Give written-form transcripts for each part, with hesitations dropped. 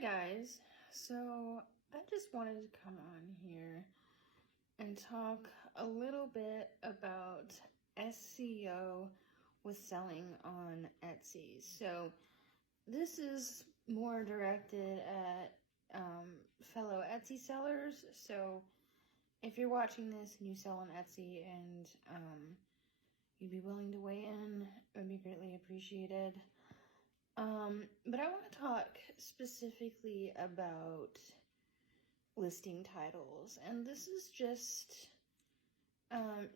guys, so I just wanted to come on here and talk a little bit about SEO with selling on Etsy. So this is more directed at fellow Etsy sellers. So if you're watching this and you sell on Etsy and you'd be willing to weigh in, it would be greatly appreciated. But I want to talk specifically about listing titles, and this is just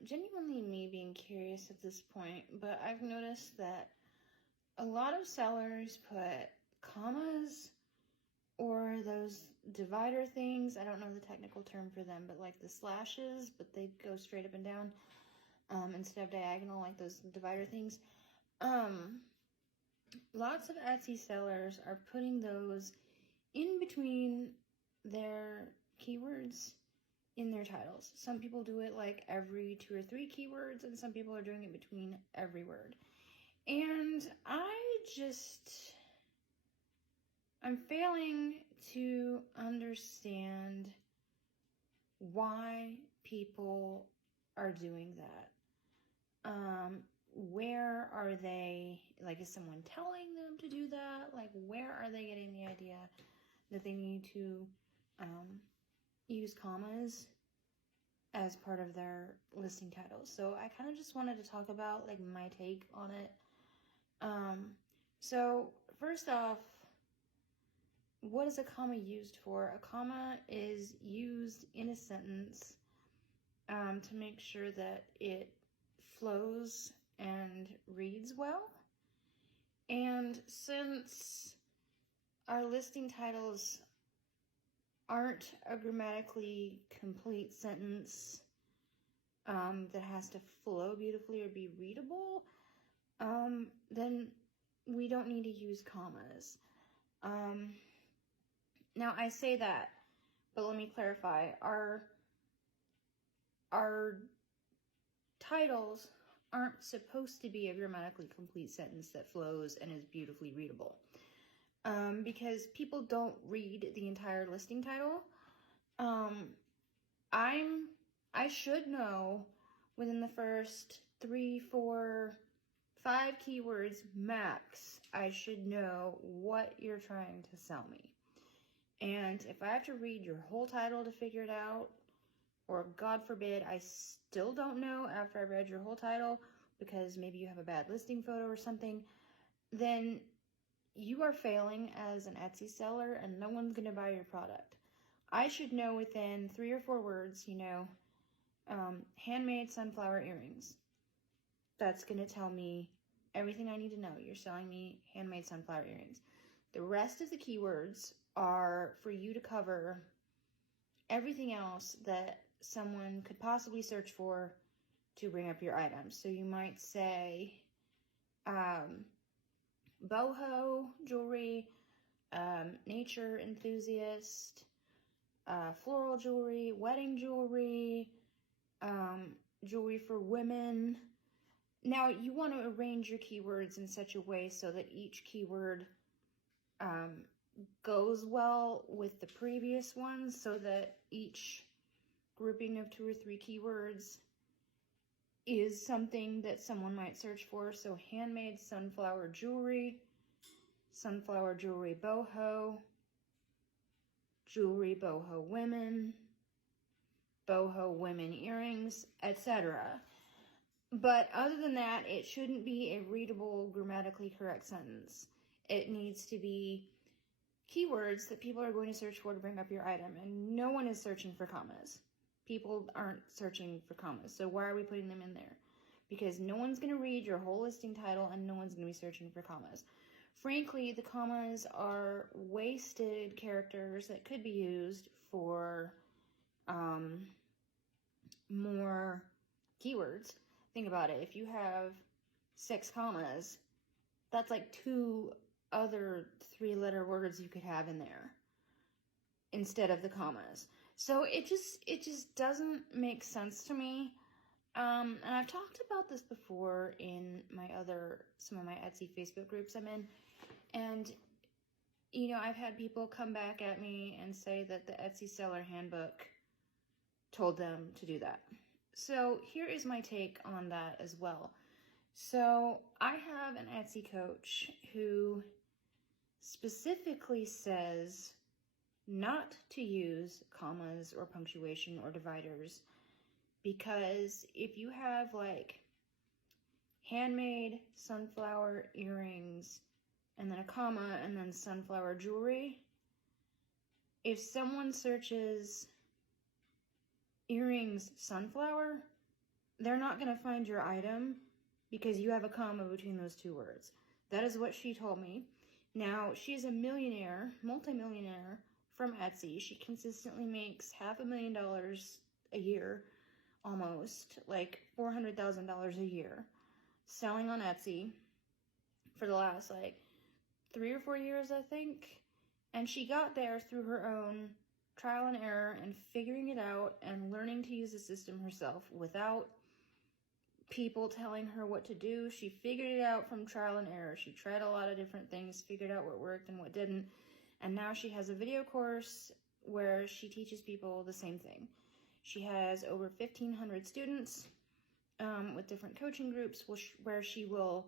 genuinely me being curious at this point, but I've noticed that a lot of sellers put commas or those divider things. I don't know the technical term for them, but like the slashes, but they go straight up and down instead of diagonal, like those divider things. Lots of Etsy sellers are putting those in between their keywords in their titles. Some people do it like every 2 or 3 keywords, and some people are doing it between every word. And I'm failing to understand why people are doing that. Where are they, like, is someone telling them to do that? Like, where are they getting the idea that they need to use commas as part of their listing titles? So I kind of just wanted to talk about, like, my take on it. So first off, what is a comma used for? A comma is used in a sentence to make sure that it flows and reads well. And since our listing titles aren't a grammatically complete sentence that has to flow beautifully or be readable, then we don't need to use commas. Now I say that, but let me clarify. Our titles aren't supposed to be a grammatically complete sentence that flows and is beautifully readable. Because people don't read the entire listing title. I should know within the first 3, 4, 5 keywords max, I should know what you're trying to sell me. And if I have to read your whole title to figure it out, or God forbid, I still don't know after I read your whole title because maybe you have a bad listing photo or something, then you are failing as an Etsy seller and no one's going to buy your product. I should know within 3 or 4 words, handmade sunflower earrings. That's going to tell me everything I need to know. You're selling me handmade sunflower earrings. The rest of the keywords are for you to cover everything else that someone could possibly search for to bring up your items. So you might say boho jewelry, nature enthusiast, floral jewelry, wedding jewelry, jewelry for women. Now you want to arrange your keywords in such a way so that each keyword goes well with the previous ones, so that each grouping of 2 or 3 keywords is something that someone might search for. So handmade sunflower jewelry boho, jewelry boho women earrings, etc. But other than that, it shouldn't be a readable, grammatically correct sentence. It needs to be keywords that people are going to search for to bring up your item, and no one is searching for commas. People aren't searching for commas, so why are we putting them in there? Because no one's going to read your whole listing title and no one's going to be searching for commas. Frankly, the commas are wasted characters that could be used for more keywords. Think about it. If you have 6 commas, that's like 2 other 3-letter words you could have in there instead of the commas. So it just doesn't make sense to me. And I've talked about this before in some of my Etsy Facebook groups I'm in, and you know, I've had people come back at me and say that the Etsy Seller Handbook told them to do that. So here is my take on that as well. So I have an Etsy coach who specifically says not to use commas or punctuation or dividers, because if you have like handmade sunflower earrings and then a comma and then sunflower jewelry, if someone searches earrings sunflower, they're not going to find your item because you have a comma between those two words. That is what she told me. Now, she's a millionaire, multimillionaire from Etsy. She consistently makes $500,000 a year, almost, like $400,000 a year, selling on Etsy for the last, like, 3 or 4 years, I think. And she got there through her own trial and error and figuring it out and learning to use the system herself without people telling her what to do. She figured it out from trial and error. She tried a lot of different things, figured out what worked and what didn't. And now she has a video course where she teaches people the same thing. She has over 1,500 students with different coaching groups where she will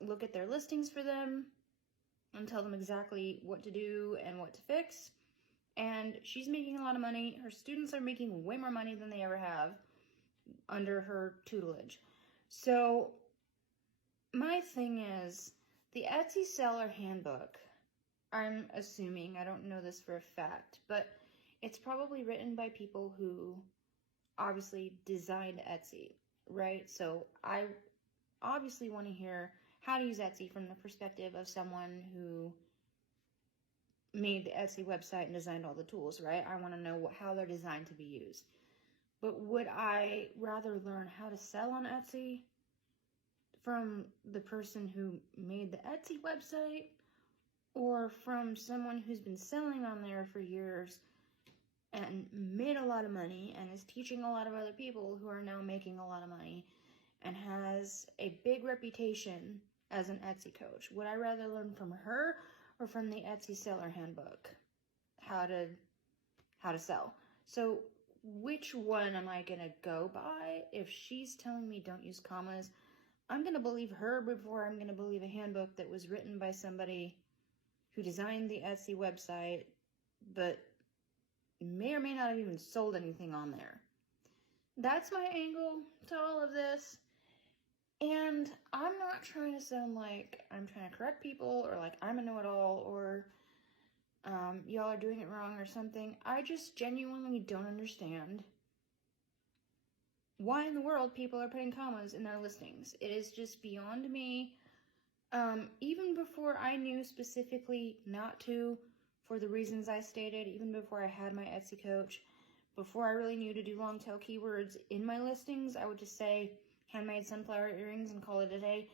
look at their listings for them and tell them exactly what to do and what to fix. And she's making a lot of money. Her students are making way more money than they ever have under her tutelage. So my thing is, the Etsy Seller Handbook, I'm assuming, I don't know this for a fact, but it's probably written by people who obviously designed Etsy, right? So I obviously want to hear how to use Etsy from the perspective of someone who made the Etsy website and designed all the tools, right? I want to know how they're designed to be used. But would I rather learn how to sell on Etsy from the person who made the Etsy website, or from someone who's been selling on there for years and made a lot of money and is teaching a lot of other people who are now making a lot of money and has a big reputation as an Etsy coach? Would I rather learn from her or from the Etsy Seller Handbook how to sell? So which one am I going to go by? If she's telling me don't use commas, I'm going to believe her before I'm going to believe a handbook that was written by somebody who designed the Etsy website, but may or may not have even sold anything on there. That's my angle to all of this. And I'm not trying to sound like I'm trying to correct people or like I'm a know-it-all or y'all are doing it wrong or something. I just genuinely don't understand why in the world people are putting commas in their listings. It is just beyond me. Even before I knew specifically not to, for the reasons I stated, even before I had my Etsy coach, before I really knew to do long tail keywords in my listings, I would just say handmade sunflower earrings and call it a day.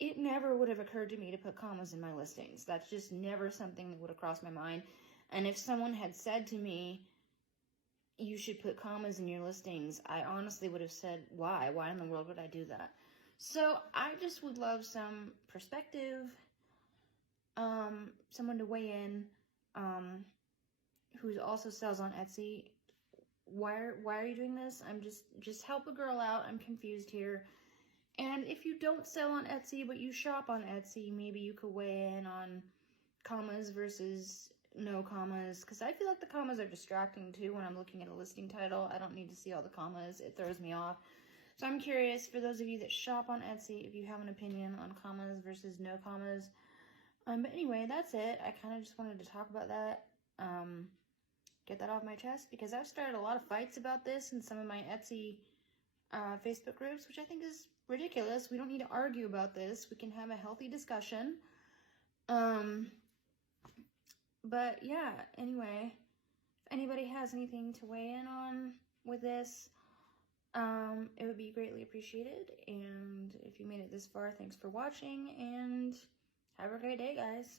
It never would have occurred to me to put commas in my listings. That's just never something that would have crossed my mind. And if someone had said to me, you should put commas in your listings, I honestly would have said, why? Why in the world would I do that? So I just would love some perspective, someone to weigh in, who also sells on Etsy. Why are you doing this? I'm just help a girl out. I'm confused here. And if you don't sell on Etsy, but you shop on Etsy, maybe you could weigh in on commas versus no commas. Because I feel like the commas are distracting too when I'm looking at a listing title. I don't need to see all the commas. It throws me off. So I'm curious, for those of you that shop on Etsy, if you have an opinion on commas versus no commas. But anyway, that's it. I kind of just wanted to talk about that. Get that off my chest, because I've started a lot of fights about this in some of my Etsy Facebook groups, which I think is ridiculous. We don't need to argue about this. We can have a healthy discussion. But yeah, anyway, if anybody has anything to weigh in on with this, it would be greatly appreciated. And if you made it this far, thanks for watching, and have a great day, guys.